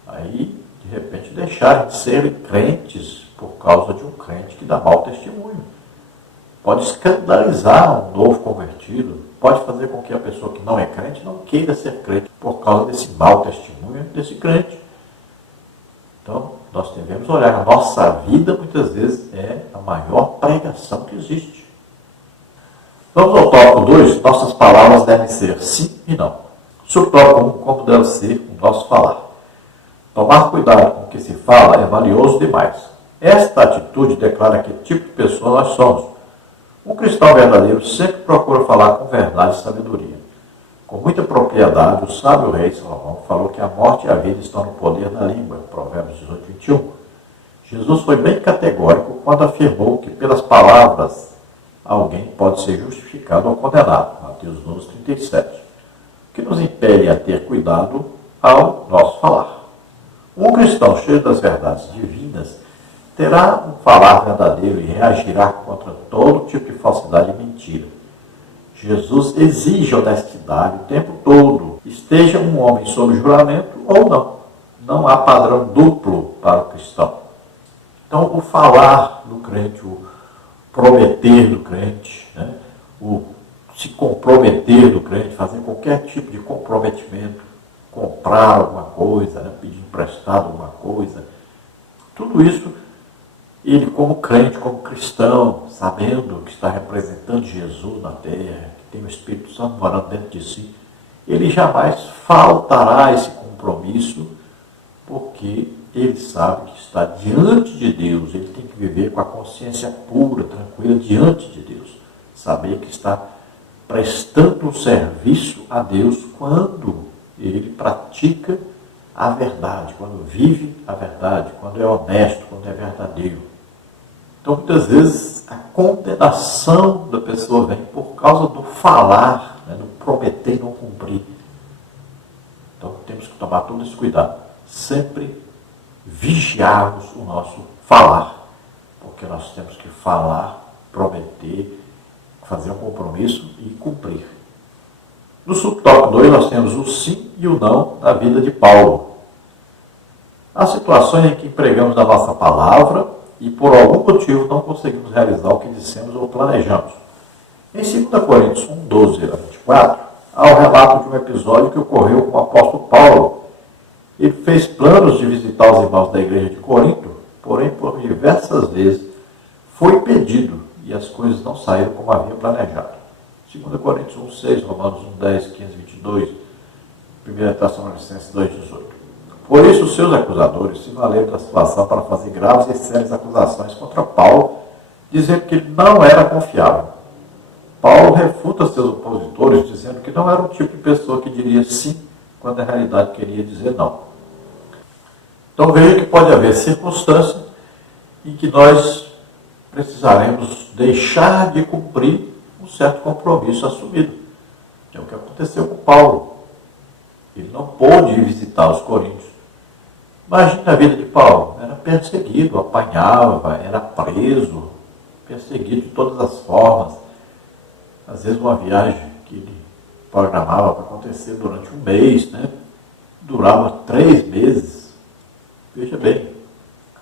aí, de repente, deixarem de serem crentes por causa de um crente que dá mau testemunho. Pode escandalizar um novo convertido, pode fazer com que a pessoa que não é crente não queira ser crente por causa desse mau testemunho desse crente. Então, nós devemos olhar, a nossa vida muitas vezes é a maior pregação que existe. Vamos ao tópico 2, nossas palavras devem ser sim e não. Subtópico 1, como deve ser o nosso falar. Tomar cuidado com o que se fala é valioso demais. Esta atitude declara que tipo de pessoa nós somos. Um cristão verdadeiro sempre procura falar com verdade e sabedoria. Com muita propriedade, o sábio rei Salomão falou que a morte e a vida estão no poder da língua, Provérbios 18, 21. Jesus foi bem categórico quando afirmou que pelas palavras alguém pode ser justificado ou condenado, Mateus 12, 37. O que nos impele a ter cuidado ao nosso falar. Um cristão cheio das verdades divinas terá um falar verdadeiro e reagirá contra todo tipo de falsidade e mentira. Jesus exige honestidade o tempo todo, esteja um homem sob juramento ou não. Não há padrão duplo para o cristão. Então, o falar do crente, o prometer do crente, né? O se comprometer do crente, fazer qualquer tipo de comprometimento, comprar alguma coisa, né? Pedir emprestado alguma coisa, tudo isso, ele como crente, como cristão, sabendo que está representando Jesus na terra, que tem o Espírito Santo morando dentro de si, ele jamais faltará a esse compromisso, porque ele sabe que está diante de Deus, ele tem que viver com a consciência pura, tranquila, diante de Deus. Saber que está prestando um serviço a Deus quando ele pratica a verdade, quando vive a verdade, quando é honesto, quando é verdadeiro. Então, muitas vezes, a condenação da pessoa vem por causa do falar, né, do prometer e não cumprir. Então, temos que tomar todo esse cuidado. Sempre vigiarmos o nosso falar, porque nós temos que falar, prometer, fazer um compromisso e cumprir. No subtópico 2, nós temos o sim e o não na vida de Paulo. Há situações em que empregamos a nossa palavra e por algum motivo não conseguimos realizar o que dissemos ou planejamos. Em 2 Coríntios 1, 12 a 24, há o relato de um episódio que ocorreu com o apóstolo Paulo. Ele fez planos de visitar os irmãos da igreja de Corinto, porém por diversas vezes foi impedido e as coisas não saíram como havia planejado. 2 Coríntios 1, 6, Romanos 1, 10, 15, 22, 1 Tessalonicenses 2, 18. Por isso, os seus acusadores se valeram da situação para fazer graves e sérias acusações contra Paulo, dizendo que ele não era confiável. Paulo refuta seus opositores, dizendo que não era o tipo de pessoa que diria sim, quando na realidade queria dizer não. Então veja que pode haver circunstâncias em que nós precisaremos deixar de cumprir um certo compromisso assumido. É o que aconteceu com Paulo. Ele não pôde ir visitar os coríntios. Imagine a vida de Paulo. Era perseguido, apanhava, era preso, perseguido de todas as formas. Às vezes uma viagem que ele programava para acontecer durante um mês, durava 3 meses. Veja bem,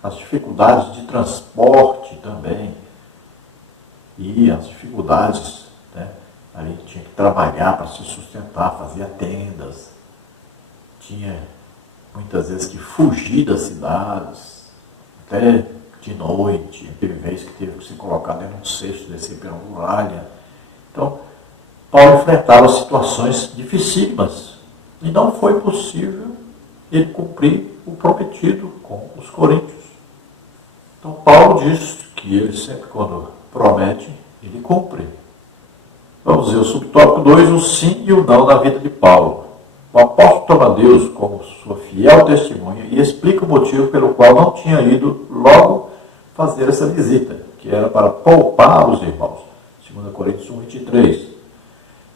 as dificuldades de transporte também. E as dificuldades, ali tinha que trabalhar para se sustentar, fazia tendas. Tinha muitas vezes que fugir das cidades, até de noite. Teve vez que teve que se colocar dentro de um cesto, descer pela muralha. Então, Paulo enfrentava situações dificílimas e não foi possível ele cumprir o prometido com os coríntios. Então, Paulo diz que ele sempre, quando promete, ele cumpre. Vamos ver o subtópico 2, o sim e o não na vida de Paulo. O apóstolo toma Deus como sua fiel testemunha e explica o motivo pelo qual não tinha ido logo fazer essa visita, que era para poupar os irmãos. 2 Coríntios 1, 23.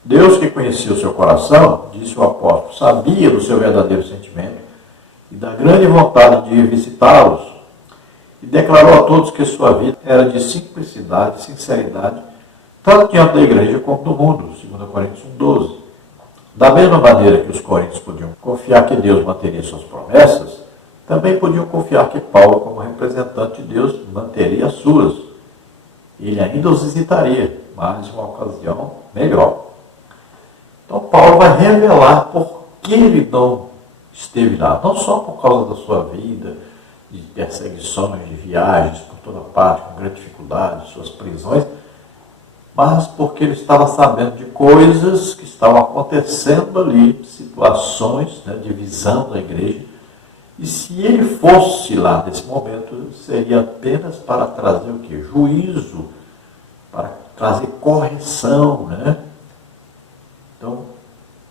Deus, que conhecia o seu coração, disse o apóstolo, sabia do seu verdadeiro sentimento e da grande vontade de ir visitá-los, e declarou a todos que sua vida era de simplicidade e sinceridade, tanto diante da igreja como do mundo. 2 Coríntios 1, 12. Da mesma maneira que os coríntios podiam confiar que Deus manteria suas promessas, também podiam confiar que Paulo, como representante de Deus, manteria as suas. Ele ainda os visitaria, mas em uma ocasião melhor. Então Paulo vai revelar por que ele não esteve lá, não só por causa da sua vida, de perseguições, de viagens por toda parte, com grande dificuldade, suas prisões, mas porque ele estava sabendo de coisas que estavam acontecendo ali, situações, divisão da igreja, e se ele fosse lá nesse momento, seria apenas para trazer o quê? Juízo, para trazer correção, Então,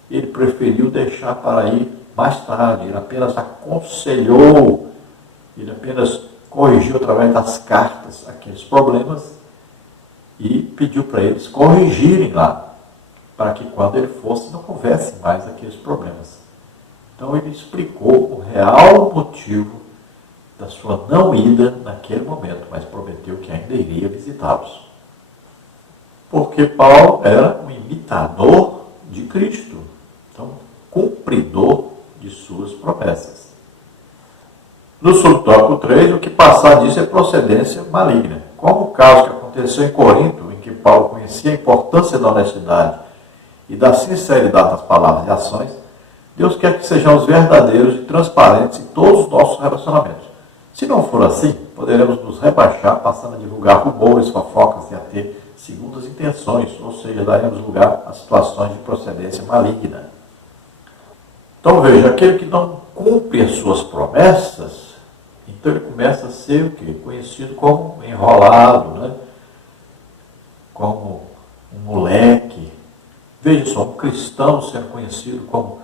ele preferiu deixar para ir mais tarde, ele apenas aconselhou, ele apenas corrigiu através das cartas aqueles problemas e pediu para eles corrigirem lá, para que quando ele fosse não houvesse mais aqueles problemas. Então ele explicou o real motivo da sua não ida naquele momento, mas prometeu que ainda iria visitá-los. Porque Paulo era um imitador de Cristo, então cumpridor de suas promessas. No subtópico 3, o que passar disso é procedência maligna. Como o caso que aconteceu em Corinto, em que Paulo conhecia a importância da honestidade e da sinceridade das palavras e ações, Deus quer que sejamos verdadeiros e transparentes em todos os nossos relacionamentos. Se não for assim, poderemos nos rebaixar, passando a divulgar rumores, fofocas e a ter segundas intenções, ou seja, daremos lugar a situações de procedência maligna. Então veja, aquele que não cumpre as suas promessas, então ele começa a ser o quê? Conhecido como enrolado, como um moleque. Veja só, um cristão sendo conhecido como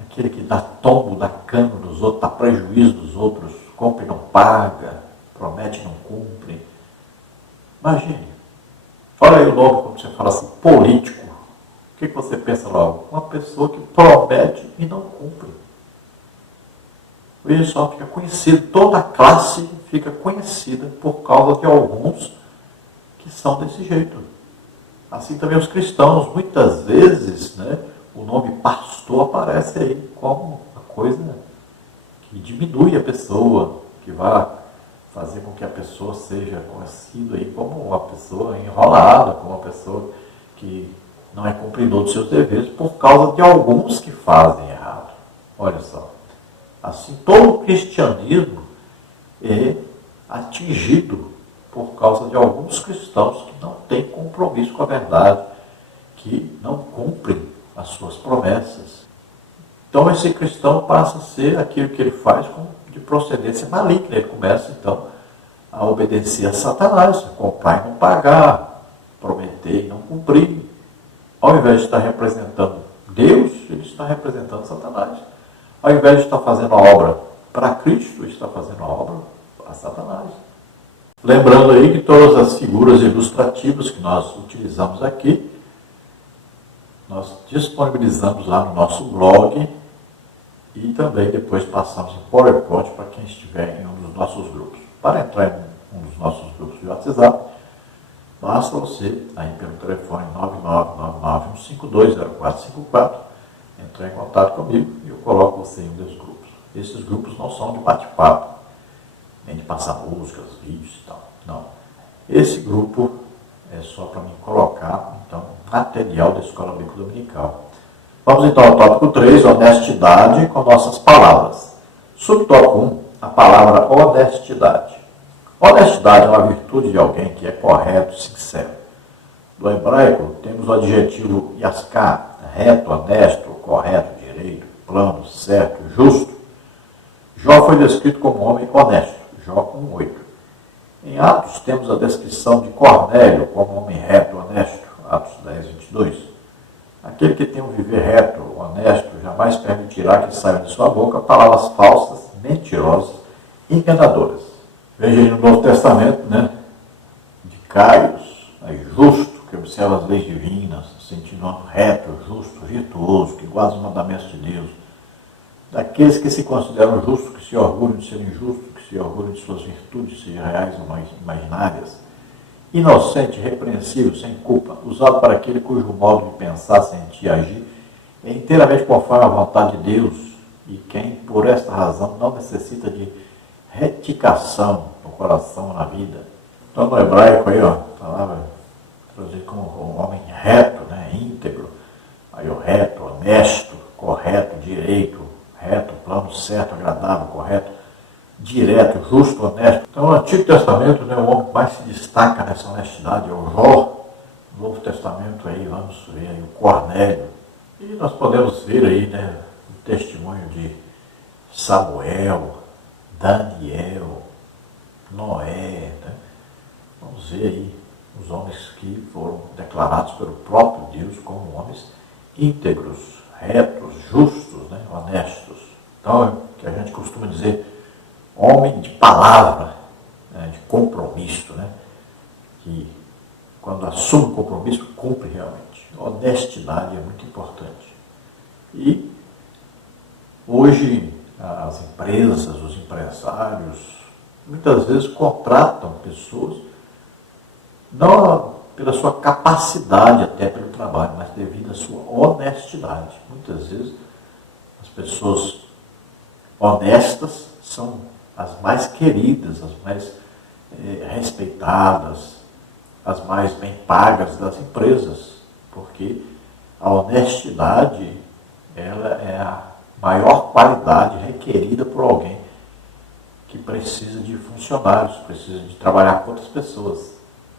aquele que dá tombo, dá cano dos outros, dá prejuízo dos outros, compra e não paga, promete e não cumpre. Imagine, olha aí o nome, como você fala assim, político. O que você pensa logo? Uma pessoa que promete e não cumpre. Veja só, fica conhecido, toda a classe fica conhecida por causa de alguns que são desse jeito. Assim também os cristãos, muitas vezes, o nome pastor aparece aí como uma coisa que diminui a pessoa, que vai fazer com que a pessoa seja conhecida aí como uma pessoa enrolada, como uma pessoa que não é cumpridor dos seus deveres por causa de alguns que fazem errado. Olha só. Assim, todo o cristianismo é atingido por causa de alguns cristãos que não têm compromisso com a verdade, que não cumprem as suas promessas. Então esse cristão passa a ser aquilo que ele faz de procedência maligna. Ele começa então a obedecer a Satanás, a comprar e não pagar, prometer e não cumprir. Ao invés de estar representando Deus, ele está representando Satanás. Ao invés de estar fazendo a obra para Cristo, ele está fazendo a obra para Satanás. Lembrando aí que todas as figuras ilustrativas que nós utilizamos aqui, nós disponibilizamos lá no nosso blog e também depois passamos em PowerPoint para quem estiver em um dos nossos grupos. Para entrar em um dos nossos grupos de WhatsApp, basta você, aí pelo telefone 99951520454, entrar em contato comigo e eu coloco você em um dos grupos. Esses grupos não são de bate-papo, nem de passar músicas, vídeos e tal. Não. Esse grupo é só para me colocar, então, material da Escola Bíblica Dominical. Vamos então ao tópico 3, honestidade com nossas palavras. Subtópico 1, a palavra honestidade. Honestidade é uma virtude de alguém que é correto, sincero. Do hebraico, temos o adjetivo yaskar, reto, honesto, correto, direito, plano, certo, justo. Jó foi descrito como um homem honesto, Jó 1:8. Em Atos, temos a descrição de Cornélio como um homem reto, honesto, Atos 10:22. Aquele que tem um viver reto, honesto, jamais permitirá que saiam de sua boca palavras falsas, mentirosas e enganadoras. Veja aí no Novo Testamento, de Caios, justo, que observa as leis divinas, sentindo reto, justo, virtuoso, que guarda os mandamentos de Deus. Daqueles que se consideram justos, que se orgulham de serem justos, que se orgulham de suas virtudes, sejam reais ou imaginárias. Inocente, repreensível, sem culpa, usado para aquele cujo modo de pensar, sentir e agir é inteiramente conforme à vontade de Deus e quem, por esta razão, não necessita de retificação no coração, na vida. Então, no hebraico, aí, a palavra traduzida como um homem reto, íntegro, aí o reto, honesto, correto, direito, reto, plano, certo, agradável, correto, direto, justo, honesto. Então, no Antigo Testamento, o homem que mais se destaca nessa honestidade é o Jó. No Novo Testamento, aí, vamos ver aí, o Cornélio. E nós podemos ver aí, o testemunho de Samuel, Daniel, Noé. Vamos ver aí os homens que foram declarados pelo próprio Deus como homens íntegros, retos, justos, honestos. Então, é o que a gente costuma dizer, homem de palavra, de compromisso, que quando assume o compromisso, cumpre realmente. Honestidade é muito importante. E hoje as empresas, os empresários, muitas vezes contratam pessoas, não pela sua capacidade até pelo trabalho, mas devido à sua honestidade. Muitas vezes as pessoas honestas são as mais queridas, as mais respeitadas, as mais bem pagas das empresas, porque a honestidade ela é a maior qualidade requerida por alguém que precisa de funcionários, precisa de trabalhar com outras pessoas.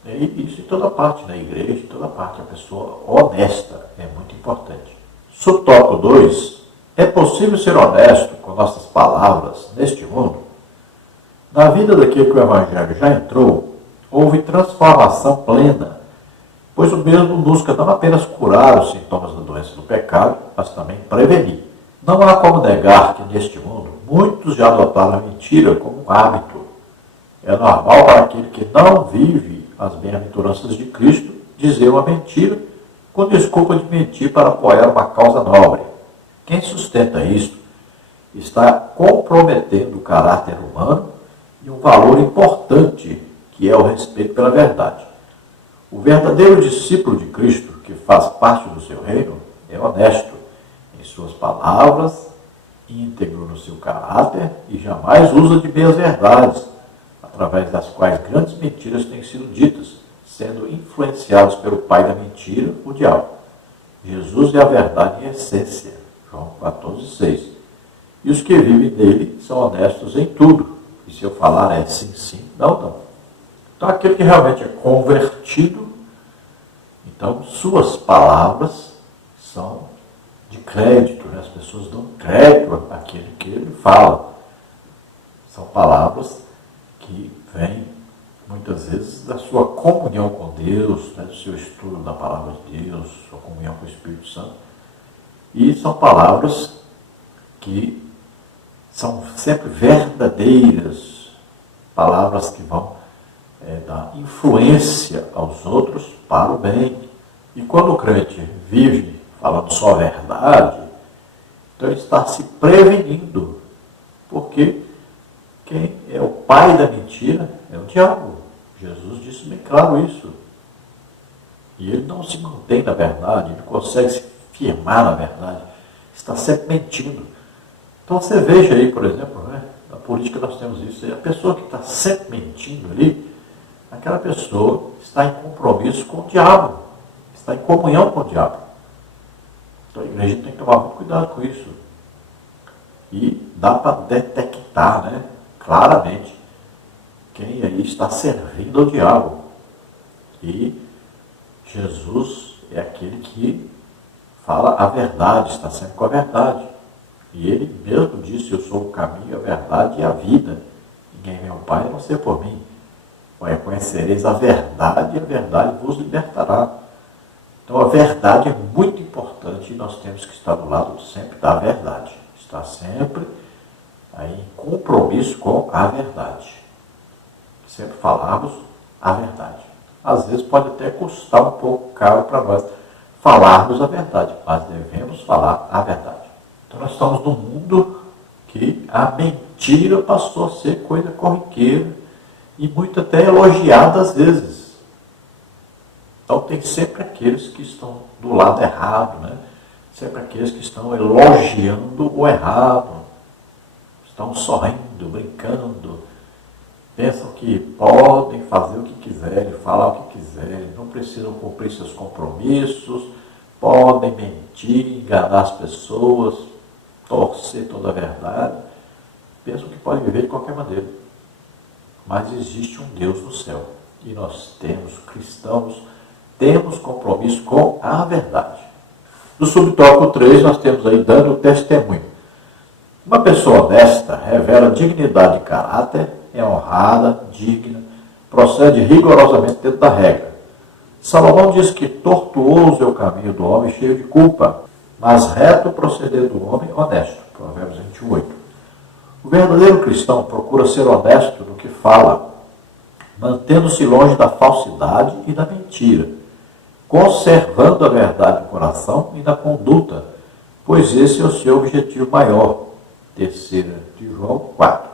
E isso em toda parte, na igreja, em toda parte, a pessoa honesta é muito importante. Subtópico 2, é possível ser honesto com nossas palavras neste mundo? Na vida daquele que o Evangelho já entrou, houve transformação plena, pois o mesmo busca não apenas curar os sintomas da doença do pecado, mas também prevenir. Não há como negar que neste mundo muitos já adotaram a mentira como um hábito. É normal para aquele que não vive as bem-aventuranças de Cristo dizer uma mentira com desculpa de mentir para apoiar uma causa nobre. Quem sustenta isso está comprometendo o caráter humano e um valor importante que é o respeito pela verdade. O verdadeiro discípulo de Cristo, que faz parte do seu reino, é honesto em suas palavras íntegro no seu caráter e jamais usa de meias verdades, através das quais grandes mentiras têm sido ditas, sendo influenciados pelo pai da mentira, o diabo. Jesus é a verdade em essência. João 14,6. E os que vivem nele são honestos em tudo. E se eu falar é sim, sim, não, não. Então aquele que realmente é convertido, então suas palavras são de crédito, né? As pessoas dão crédito àquilo que ele fala. São palavras que vêm muitas vezes da sua comunhão com Deus, né? Do seu estudo da palavra de Deus, sua comunhão com o Espírito Santo. E são palavras que são sempre verdadeiras, palavras que vão dar influência aos outros para o bem. E quando o crente vive falando só a verdade, então ele está se prevenindo, porque quem é o pai da mentira é o diabo. Jesus disse bem claro isso. E ele não se mantém na verdade, ele consegue se firmar na verdade, está sempre mentindo. Então você veja aí, por exemplo, né, na política nós temos isso, a pessoa que está sempre mentindo ali, aquela pessoa está em compromisso com o diabo, está em comunhão com o diabo. Então a igreja tem que tomar muito cuidado com isso. E dá para detectar, né, claramente quem aí está servindo ao diabo. E Jesus é aquele que fala a verdade, está sempre com a verdade. E ele mesmo disse, eu sou o caminho, a verdade e a vida. Ninguém vem ao Pai a não ser por mim. Conhecereis a verdade e a verdade vos libertará. Então a verdade é muito importante e nós temos que estar do lado sempre da verdade. Estar sempre aí em compromisso com a verdade. Sempre falarmos a verdade. Às vezes pode até custar um pouco caro para nós falarmos a verdade, mas devemos falar a verdade. Então nós estamos num mundo que a mentira passou a ser coisa corriqueira e muito até elogiada às vezes. Então tem sempre aqueles que estão do lado errado, né? Sempre aqueles que estão elogiando o errado, estão sorrindo, brincando, pensam que podem fazer o que quiserem, falar o que quiserem, não precisam cumprir seus compromissos, podem mentir, enganar as pessoas, torcer toda a verdade, pensam que podem viver de qualquer maneira. Mas existe um Deus no céu e nós temos, cristãos, temos compromisso com a verdade. No subtópico 3 nós temos aí dando testemunho. Uma pessoa honesta revela dignidade de caráter, é honrada, digna, procede rigorosamente dentro da regra. Salomão diz que tortuoso é o caminho do homem cheio de culpa, mas reto o proceder do homem honesto. Provérbios 28. O verdadeiro cristão procura ser honesto no que fala, mantendo-se longe da falsidade e da mentira, conservando a verdade no coração e na conduta, pois esse é o seu objetivo maior. 3 de João 4.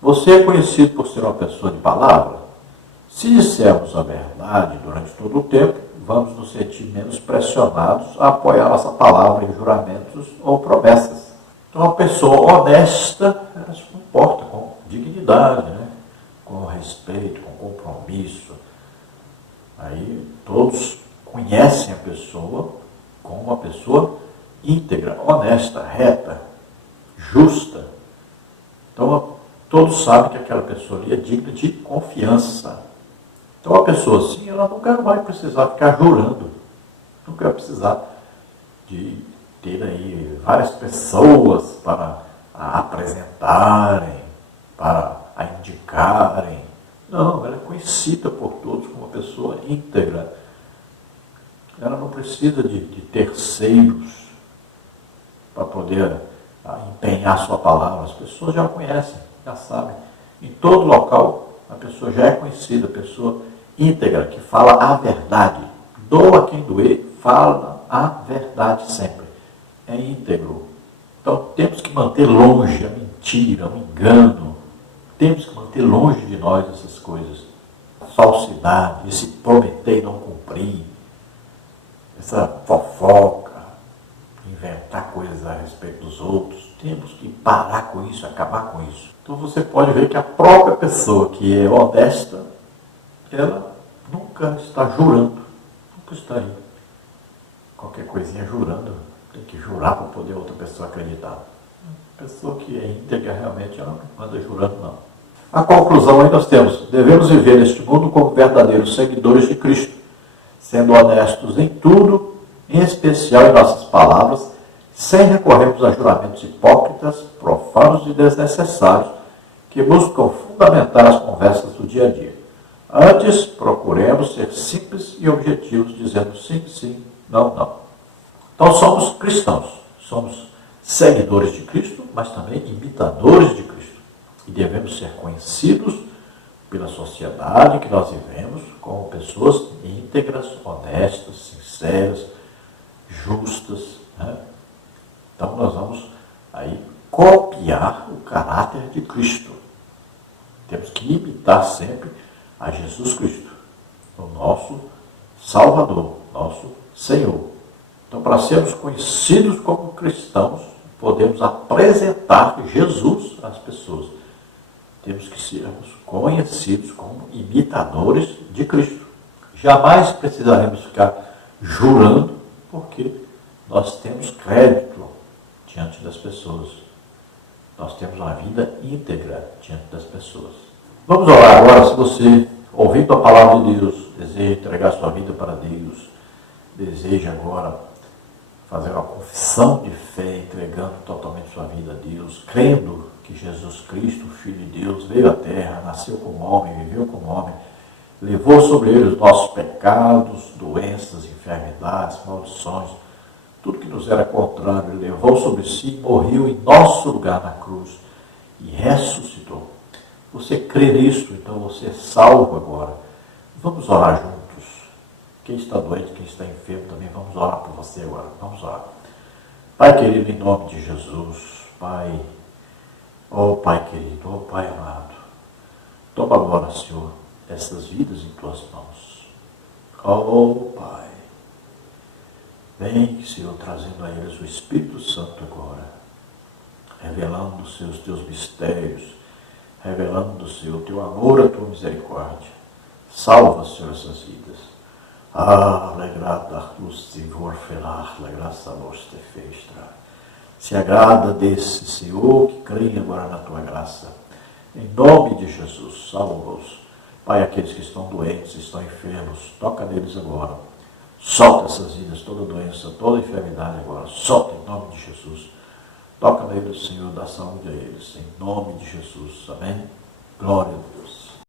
Você é conhecido por ser uma pessoa de palavra? Se dissermos a verdade durante todo o tempo, vamos nos sentir menos pressionados a apoiar nossa palavra em juramentos ou promessas. Então, uma pessoa honesta, ela se comporta com dignidade, né? Com respeito, com compromisso. Aí todos conhecem a pessoa como uma pessoa íntegra, honesta, reta, justa. Então, todos sabem que aquela pessoa ali é digna de confiança. Então, a pessoa assim, ela nunca vai precisar ficar jurando. Nunca vai precisar de ter aí várias pessoas para a apresentarem, para a indicarem. Não, ela é conhecida por todos como uma pessoa íntegra. Ela não precisa de terceiros para poder empenhar sua palavra. As pessoas já a conhecem, já sabem. Em todo local, a pessoa já é conhecida, a pessoa íntegra, que fala a verdade. Doa quem doer, fala a verdade sempre. É íntegro. Então temos que manter longe a mentira, o engano. Temos que manter longe de nós essas coisas. A falsidade, esse prometer e não cumprir, essa fofoca, inventar coisas a respeito dos outros. Temos que parar com isso, acabar com isso. Então você pode ver que a própria pessoa que é honesta, ela nunca está jurando, nunca está aí. Qualquer coisinha jurando, tem que jurar para poder outra pessoa acreditar. A pessoa que é íntegra realmente, ela não anda jurando, não. A conclusão aí nós temos: devemos viver neste mundo como verdadeiros seguidores de Cristo, sendo honestos em tudo, em especial em nossas palavras, sem recorrermos a juramentos hipócritas, profanos e desnecessários, que buscam fundamentar as conversas do dia a dia. Antes, procuremos ser simples e objetivos, dizendo sim, sim, não, não. Então somos cristãos, somos seguidores de Cristo, mas também imitadores de Cristo. E devemos ser conhecidos pela sociedade que nós vivemos como pessoas íntegras, honestas, sinceras, justas, né? Então nós vamos aí copiar o caráter de Cristo. Temos que imitar sempre a Jesus Cristo, o nosso Salvador, nosso Senhor. Então, para sermos conhecidos como cristãos, podemos apresentar Jesus às pessoas. Temos que sermos conhecidos como imitadores de Cristo. Jamais precisaremos ficar jurando, porque nós temos crédito diante das pessoas. Nós temos uma vida íntegra diante das pessoas. Vamos orar agora. Se você, ouvindo a palavra de Deus, deseja entregar sua vida para Deus, deseja agora fazer uma confissão de fé, entregando totalmente sua vida a Deus, crendo que Jesus Cristo, Filho de Deus, veio à terra, nasceu como homem, viveu como homem, levou sobre ele os nossos pecados, doenças, enfermidades, maldições, tudo que nos era contrário, ele levou sobre si, morreu em nosso lugar na cruz e ressuscitou. Você crê nisso, então você é salvo agora. Vamos orar juntos. Quem está doente, quem está enfermo também, vamos orar por você agora. Vamos orar. Pai querido, em nome de Jesus, Pai, ó Pai querido, ó Pai amado, toma agora, Senhor, essas vidas em Tuas mãos. Ó Pai, vem, Senhor, trazendo a eles o Espírito Santo agora, revelando, Senhor, os Teus mistérios, revelando, Senhor, o Teu amor, a Tua misericórdia. Salva, Senhor, essas vidas. Alegrada luz de vorfelar, la graça nostra festra. Se agrada desse, Senhor, que creem agora na Tua graça. Em nome de Jesus, salva-os. Pai, aqueles que estão doentes, estão enfermos, toca neles agora. Solta essas vidas, toda doença, toda enfermidade agora. Solta em nome de Jesus. Toca neles, Senhor, dá saúde a eles. Em nome de Jesus. Amém? Glória a Deus.